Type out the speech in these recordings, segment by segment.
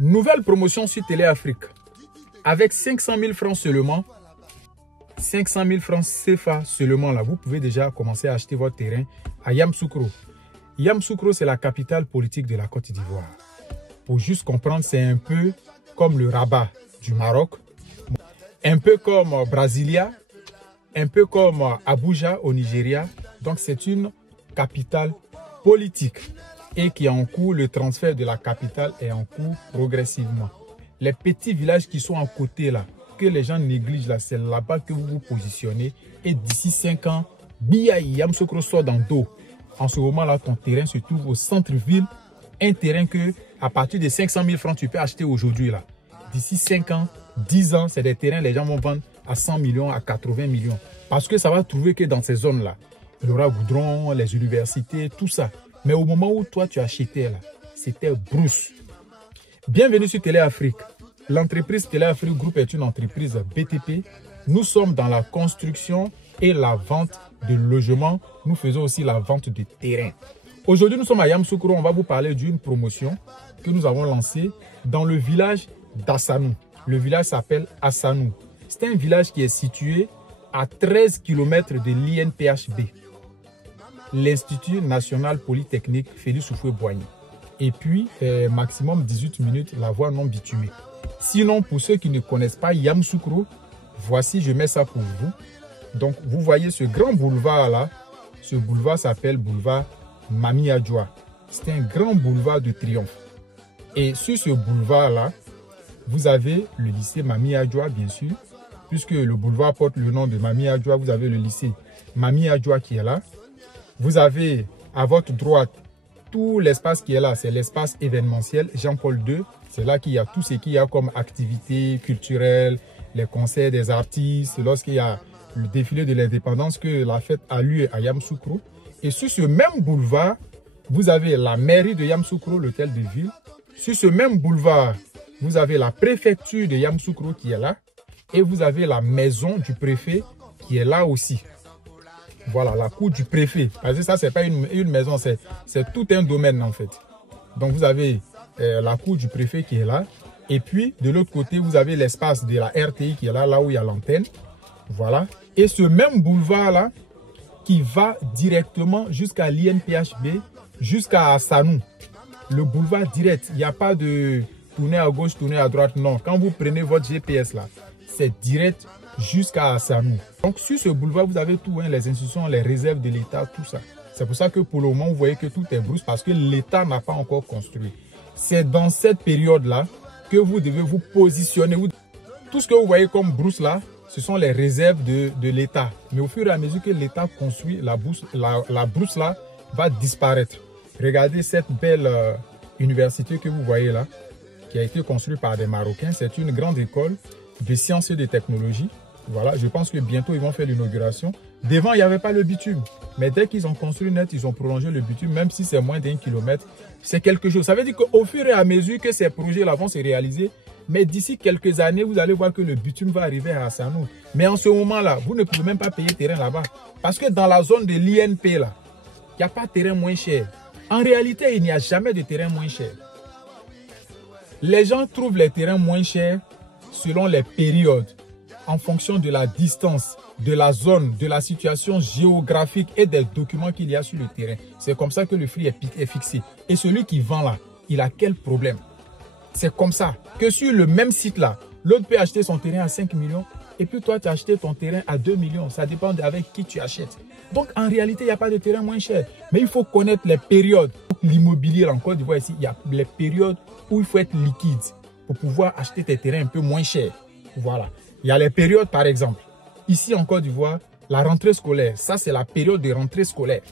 Nouvelle promotion sur Télé Afrique. Avec 500 000 francs seulement, 500 000 francs CFA seulement, là, vous pouvez déjà commencer à acheter votre terrain à Yamoussoukro. Yamoussoukro, c'est la capitale politique de la Côte d'Ivoire. Pour juste comprendre, c'est un peu comme le Rabat du Maroc, un peu comme Brasilia, un peu comme Abuja au Nigeria. Donc, c'est une capitale politique et qui est en cours, le transfert de la capitale est en cours progressivement. Les petits villages qui sont à côté là, que les gens négligent là, c'est là-bas que vous vous positionnez. Et d'ici 5 ans, Yamoussoukro sort dans dos. En ce moment-là, ton terrain se trouve au centre-ville. Un terrain que, à partir de 500 000 francs, tu peux acheter aujourd'hui là. D'ici 5 ans, 10 ans, c'est des terrains, les gens vont vendre à 100 millions, à 80 millions. Parce que ça va trouver que dans ces zones-là, il y aura goudron, les universités, tout ça. Mais au moment où toi, tu achetais là, c'était brousse. Bienvenue sur Télé Afrique. L'entreprise Télé Afrique Group est une entreprise BTP. Nous sommes dans la construction et la vente de logements. Nous faisons aussi la vente de terrain. Aujourd'hui, nous sommes à Yamoussoukro. On va vous parler d'une promotion que nous avons lancée dans le village d'Assanou. Le village s'appelle Assanou. C'est un village qui est situé à 13 km de l'INPHB, l'Institut National Polytechnique Félix Houphouët-Boigny. Et puis, maximum 18 minutes, la voie non bitumée. Sinon, pour ceux qui ne connaissent pas Yamoussoukro, voici, je mets ça pour vous. Donc, vous voyez ce grand boulevard là. Ce boulevard s'appelle boulevard Mami Adjoa. C'est un grand boulevard de triomphe. Et sur ce boulevard là, vous avez le lycée Mami Adjoa, bien sûr. Puisque le boulevard porte le nom de Mami Adjoa, vous avez le lycée Mami Adjoa qui est là. Vous avez à votre droite tout l'espace qui est là, c'est l'espace événementiel Jean-Paul II. C'est là qu'il y a tout ce qu'il y a comme activités culturelles, les concerts des artistes, lorsqu'il y a le défilé de l'indépendance, que la fête a lieu à Yamoussoukro. Et sur ce même boulevard, vous avez la mairie de Yamoussoukro, l'hôtel de ville. Sur ce même boulevard, vous avez la préfecture de Yamoussoukro qui est là. Et vous avez la maison du préfet qui est là aussi. Voilà, la cour du préfet. Parce que ça, ce n'est pas une maison, c'est tout un domaine en fait. Donc vous avez la cour du préfet qui est là. Et puis, de l'autre côté, vous avez l'espace de la RTI qui est là, là où il y a l'antenne. Voilà. Et ce même boulevard-là, qui va directement jusqu'à l'INPHB, jusqu'à Assanou. Le boulevard direct, il n'y a pas de tourner à gauche, tourner à droite, non. Quand vous prenez votre GPS là, c'est direct jusqu'à Assanou. Donc sur ce boulevard, vous avez tout, hein, les institutions, les réserves de l'État, tout ça. C'est pour ça que pour le moment, vous voyez que tout est brousse parce que l'État n'a pas encore construit. C'est dans cette période-là que vous devez vous positionner. Tout ce que vous voyez comme brousse là, ce sont les réserves de l'État. Mais au fur et à mesure que l'État construit, la brousse là va disparaître. Regardez cette belle université que vous voyez là, qui a été construite par des Marocains. C'est une grande école de sciences et de technologies. Voilà, je pense que bientôt ils vont faire l'inauguration. Devant, il n'y avait pas le bitume. Mais dès qu'ils ont construit net, ils ont prolongé le bitume, même si c'est moins d'1 kilomètre. C'est quelque chose. Ça veut dire qu'au fur et à mesure que ces projets-là vont se réaliser, mais d'ici quelques années, vous allez voir que le bitume va arriver à Assanou. Mais en ce moment-là, vous ne pouvez même pas payer terrain là-bas. Parce que dans la zone de l'INP, là, il n'y a pas de terrain moins cher. En réalité, il n'y a jamais de terrain moins cher. Les gens trouvent les terrains moins chers selon les périodes, en fonction de la distance, de la zone, de la situation géographique et des documents qu'il y a sur le terrain. C'est comme ça que le prix est fixé. Et celui qui vend là, il a quel problème? C'est comme ça que sur le même site là, l'autre peut acheter son terrain à 5 millions et puis toi tu as acheté ton terrain à 2 millions. Ça dépend avec qui tu achètes. Donc en réalité, il n'y a pas de terrain moins cher. Mais il faut connaître les périodes. L'immobilier en Côte d'Ivoire ici, il y a les périodes où il faut être liquide pour pouvoir acheter tes terrains un peu moins chers. Voilà. Il y a les périodes, par exemple. Ici en Côte d'Ivoire, la rentrée scolaire, ça c'est la période de rentrée scolaire.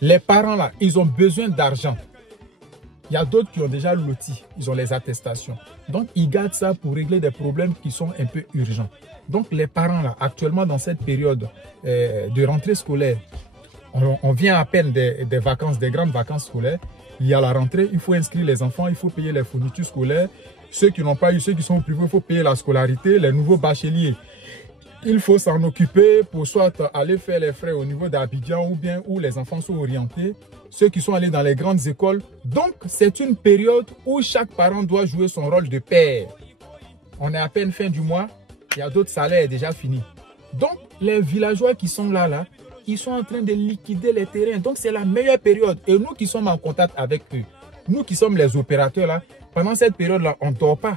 Les parents là, ils ont besoin d'argent. Il y a d'autres qui ont déjà loti, ils ont les attestations. Donc ils gardent ça pour régler des problèmes qui sont un peu urgents. Donc les parents là, actuellement dans cette période de rentrée scolaire, on vient à peine des vacances, des grandes vacances scolaires. Il y a la rentrée, il faut inscrire les enfants, il faut payer les fournitures scolaires. Ceux qui n'ont pas eu, ceux qui sont privés, il faut payer la scolarité, les nouveaux bacheliers. il faut s'en occuper pour soit aller faire les frais au niveau d'Abidjan ou bien où les enfants sont orientés, ceux qui sont allés dans les grandes écoles. Donc, c'est une période où chaque parent doit jouer son rôle de père. On est à peine fin du mois, il y a d'autres salaires déjà finis. Donc, les villageois qui sont là, ils sont en train de liquider les terrains. Donc, c'est la meilleure période. Et nous qui sommes en contact avec eux, nous qui sommes les opérateurs là, pendant cette période-là, on ne dort pas.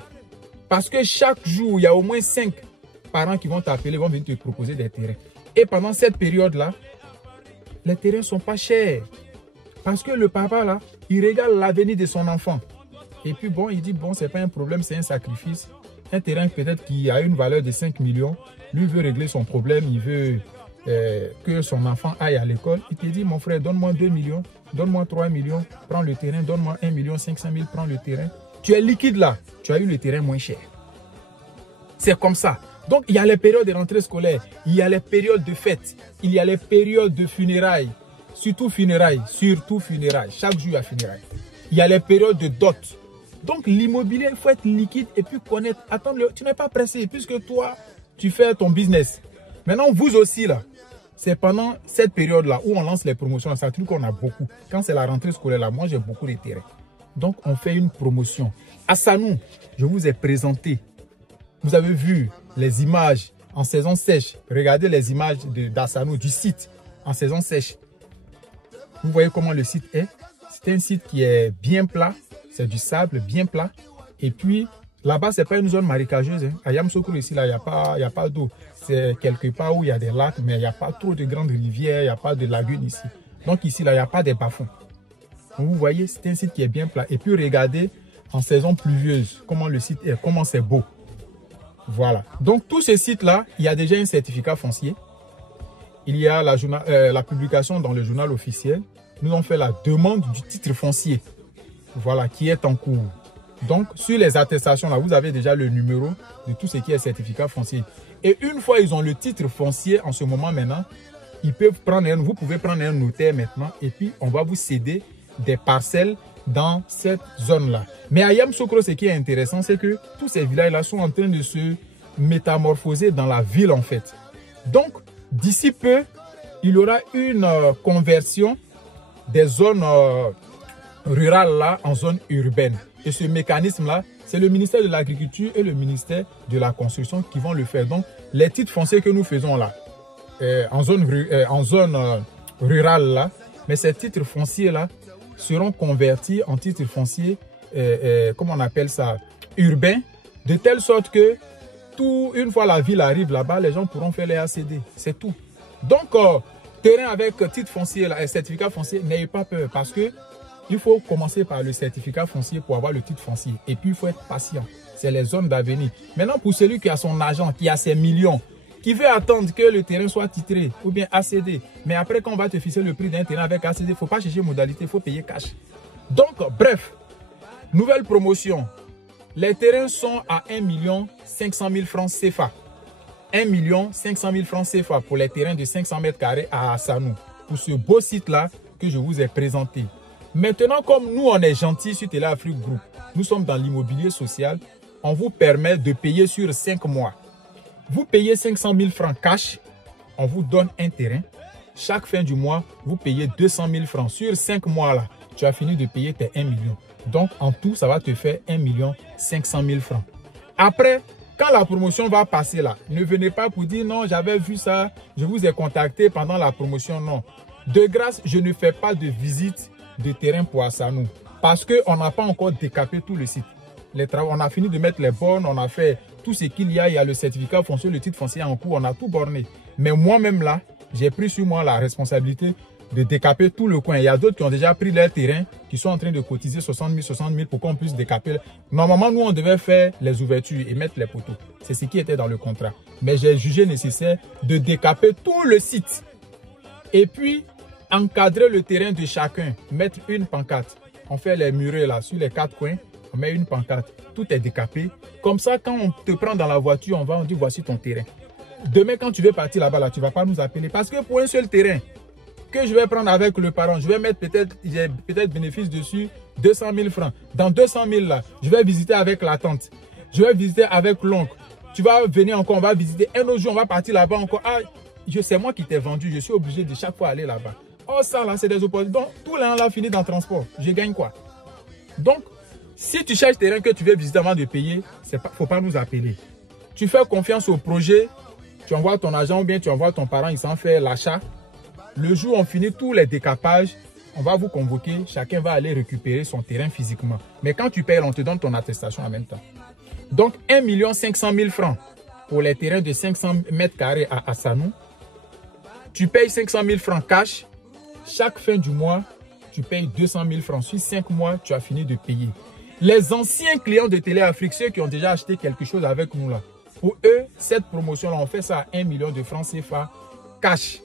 Parce que chaque jour, il y a au moins 5 parents qui vont t'appeler, vont venir te proposer des terrains. Et pendant cette période-là, les terrains ne sont pas chers. Parce que le papa, là, il regarde l'avenir de son enfant. Et puis bon, il dit, bon, ce n'est pas un problème, c'est un sacrifice. Un terrain peut-être qui a une valeur de 5 millions, lui veut régler son problème, il veut que son enfant aille à l'école. Il te dit, mon frère, donne-moi 2 millions, donne-moi 3 millions, prends le terrain, donne-moi 1 500 000, prends le terrain. Tu es liquide là, tu as eu le terrain moins cher. C'est comme ça. Donc, il y a les périodes de rentrée scolaire, il y a les périodes de fête, il y a les périodes de funérailles, surtout funérailles. Chaque jour, il y a funérailles. Il y a les périodes de dot. Donc, l'immobilier, il faut être liquide et puis connaître. Attends, tu n'es pas pressé puisque toi, tu fais ton business. Maintenant, vous aussi, là, c'est pendant cette période-là où on lance les promotions. C'est un truc qu'on a beaucoup. Quand c'est la rentrée scolaire, là, moi, j'ai beaucoup de terrains. Donc, on fait une promotion. À Sanou, je vous ai présenté. Vous avez vu les images en saison sèche. Regardez les images d'Assanou, du site en saison sèche. Vous voyez comment le site est. C'est un site qui est bien plat. C'est du sable bien plat. Et puis, là-bas, ce n'est pas une zone marécageuse. Hein. À Yamoussoukro, ici, là, il n'y a pas d'eau. C'est quelque part où il y a des lacs, mais il n'y a pas trop de grandes rivières. Il n'y a pas de lagunes ici. Donc ici, là, il n'y a pas de bas-fonds. Vous voyez, c'est un site qui est bien plat. Et puis, regardez en saison pluvieuse, comment le site est, comment c'est beau. Voilà. Donc, tous ces sites-là, il y a déjà un certificat foncier. Il y a la publication dans le journal officiel. Nous avons fait la demande du titre foncier. Voilà, qui est en cours. Donc, sur les attestations, là, vous avez déjà le numéro de tout ce qui est certificat foncier. Et une fois ils ont le titre foncier, en ce moment maintenant, vous pouvez prendre un notaire maintenant et puis on va vous céder des parcelles dans cette zone-là. Mais à Yamoussoukro, ce qui est intéressant, c'est que tous ces villages-là sont en train de se métamorphoser dans la ville en fait. Donc, d'ici peu, il y aura une conversion des zones rurales là en zone urbaine. Et ce mécanisme-là, c'est le ministère de l'Agriculture et le ministère de la Construction qui vont le faire. Donc, les titres fonciers que nous faisons là, en zone rurale là, mais ces titres fonciers là seront convertis en titres fonciers, comment on appelle ça, urbains, de telle sorte que une fois la ville arrive là-bas, les gens pourront faire les ACD. C'est tout. Donc, terrain avec titre foncier là, et certificat foncier, n'ayez pas peur parce que il faut commencer par le certificat foncier pour avoir le titre foncier. Et puis, il faut être patient. C'est les zones d'avenir. Maintenant, pour celui qui a son argent, qui a ses millions, qui veut attendre que le terrain soit titré ou bien ACD. Mais après, quand on va te fixer le prix d'un terrain avec ACD, il ne faut pas chercher modalité, il faut payer cash. Donc, bref, nouvelle promotion. Les terrains sont à 1 500 000 francs CFA. 1 500 000 francs CFA pour les terrains de 500 mètres carrés à Assanou. Pour ce beau site-là que je vous ai présenté. Maintenant, comme nous, on est gentils sur Télé Afrique Group, nous sommes dans l'immobilier social, on vous permet de payer sur 5 mois. Vous payez 500 000 francs cash, on vous donne un terrain. Chaque fin du mois, vous payez 200 000 francs. Sur 5 mois, là, tu as fini de payer tes 1 million. Donc, en tout, ça va te faire 1 500 000 francs. Après, quand la promotion va passer là, ne venez pas pour dire non, j'avais vu ça, je vous ai contacté pendant la promotion. Non. De grâce, je ne fais pas de visite de terrain pour Assanou parce qu'on n'a pas encore décapé tout le site. On a fini de mettre les bornes, on a fait tout ce qu'il y a le certificat foncier, le titre foncier en cours, on a tout borné. Mais moi-même là, j'ai pris sur moi la responsabilité de décaper tout le coin. Il y a d'autres qui ont déjà pris leur terrain, qui sont en train de cotiser 60 000 pour qu'on puisse décaper. Normalement, nous, on devait faire les ouvertures et mettre les poteaux. C'est ce qui était dans le contrat. Mais j'ai jugé nécessaire de décaper tout le site. Et puis, encadrer le terrain de chacun, mettre une pancarte. On fait les murets là, sur les 4 coins, on met une pancarte. Tout est décapé. Comme ça, quand on te prend dans la voiture, on dit voici ton terrain. Demain, quand tu veux partir là-bas, là, tu ne vas pas nous appeler. Parce que pour un seul terrain que je vais prendre avec le parent, je vais mettre peut-être bénéfice dessus 200 000 francs. Dans 200 000 là, je vais visiter avec la tante. Je vais visiter avec l'oncle. Tu vas venir encore, on va visiter. Un autre jour, on va partir là-bas encore. Ah, c'est moi qui t'ai vendu. Je suis obligé de chaque fois aller là-bas. Oh, ça là, c'est des opportunités. Donc, tout l'an là fini dans le transport. Je gagne quoi? Donc, si tu cherches terrain que tu veux visiter avant de payer, il ne faut pas nous appeler. Tu fais confiance au projet. Tu envoies ton agent ou bien tu envoies ton parent, il s'en fait l'achat. Le jour où on finit tous les décapages, on va vous convoquer. Chacun va aller récupérer son terrain physiquement. Mais quand tu payes, on te donne ton attestation en même temps. Donc, 1 500 000 francs pour les terrains de 500 mètres carrés à Assanou. Tu payes 500 000 francs cash. Chaque fin du mois, tu payes 200 000 francs. Sur 5 mois, tu as fini de payer. Les anciens clients de Télé Afrique, ceux qui ont déjà acheté quelque chose avec nous là, pour eux, cette promotion-là, on fait ça à 1 million de francs CFA cash.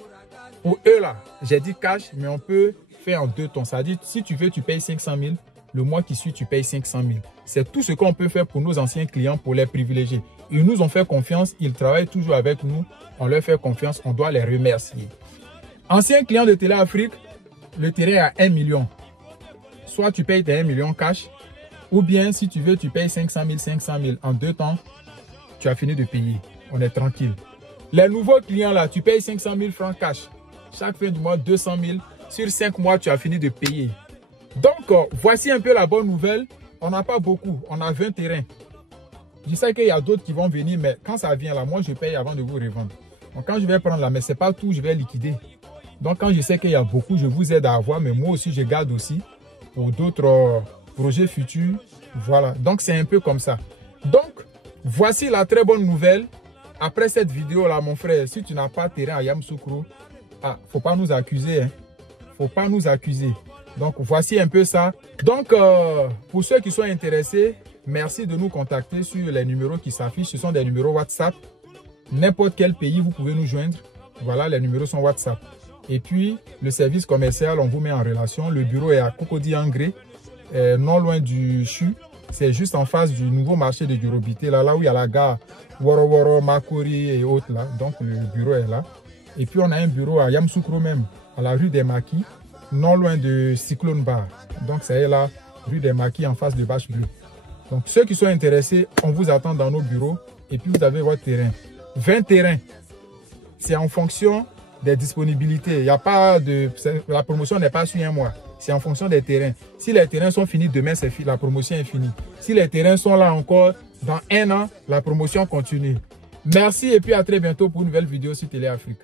Pour eux là, j'ai dit cash, mais on peut faire en 2 temps. C'est-à-dire, si tu veux, tu payes 500 000. Le mois qui suit, tu payes 500 000. C'est tout ce qu'on peut faire pour nos anciens clients, pour les privilégier. Ils nous ont fait confiance, ils travaillent toujours avec nous. On leur fait confiance, on doit les remercier. Anciens clients de Télé Afrique, le terrain est à 1 million. Soit tu payes tes 1 million cash, ou bien si tu veux, tu payes 500 000 en 2 temps. Tu as fini de payer. On est tranquille. Les nouveaux clients là, tu payes 500 000 francs cash. Chaque fin du mois, 200 000. Sur 5 mois, tu as fini de payer. Donc, voici un peu la bonne nouvelle. On n'a pas beaucoup. On a 20 terrains. Je sais qu'il y a d'autres qui vont venir, mais quand ça vient là, moi, je paye avant de vous revendre. Donc, quand je vais prendre là, mais ce n'est pas tout, je vais liquider. Donc, quand je sais qu'il y a beaucoup, je vous aide à avoir, mais moi aussi, je garde aussi pour d'autres projets futurs. Voilà. Donc, c'est un peu comme ça. Donc, voici la très bonne nouvelle. Après cette vidéo là, mon frère, si tu n'as pas terrain à Yamoussoukro, faut pas nous accuser. Hein. Faut pas nous accuser. Donc, voici un peu ça. Donc, pour ceux qui sont intéressés, merci de nous contacter sur les numéros qui s'affichent. Ce sont des numéros WhatsApp. N'importe quel pays, vous pouvez nous joindre. Voilà, les numéros sont WhatsApp. Et puis, le service commercial, on vous met en relation. Le bureau est à Cocody Angré, non loin du CHU. C'est juste en face du nouveau marché de Durobité, là où il y a la gare Woro Woro, Makori et autres. Là. Donc, le bureau est là. Et puis, on a un bureau à Yamoussoukro même, à la rue des Maquis, non loin de Cyclone Bar. Donc, c'est là, rue des Maquis, en face de Bâche Bleue. Donc, ceux qui sont intéressés, on vous attend dans nos bureaux. Et puis, vous avez votre terrain. 20 terrains. C'est en fonction des disponibilités. Il y a pas de, la promotion n'est pas sur un mois. C'est en fonction des terrains. Si les terrains sont finis demain, c'est fini, la promotion est finie. Si les terrains sont là encore dans 1 an, la promotion continue. Merci et puis à très bientôt pour une nouvelle vidéo sur Télé Afrique.